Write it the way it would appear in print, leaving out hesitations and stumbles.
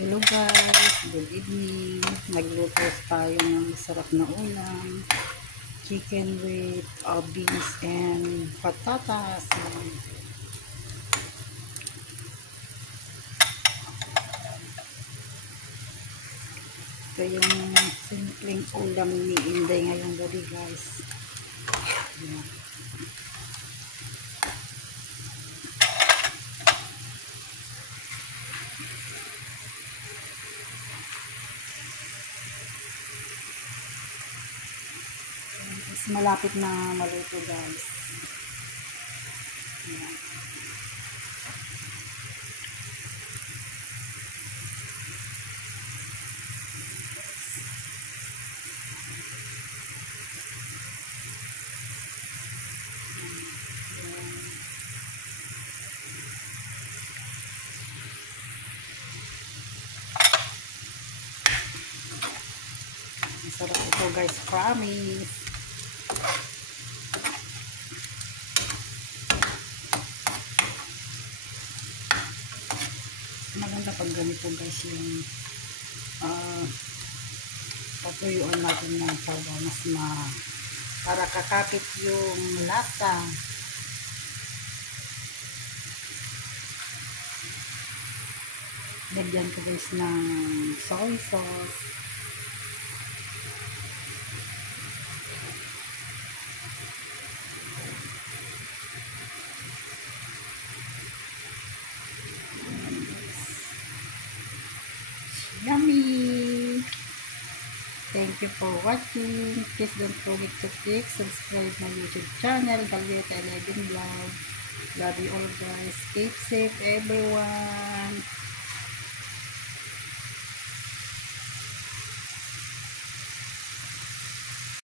Hello guys, good evening. Nagluto tayo ng masarap na ulam. Chicken with beans and patatas. Ito yung simpleng ulam ni Inday ngayong gabi guys. Ayan. Malapit na maluto guys. Ayan. Masarap ito guys, promise. Maganda pag ganito guys yung patuyuan natin ng sabaw mas para kakapit yung lasa. Lagyan ko guys ng soy sauce. Yummy! Thank you for watching. Please don't forget to click subscribe my YouTube channel, Galyeta 11 Vlog. Love you all guys. Keep safe everyone.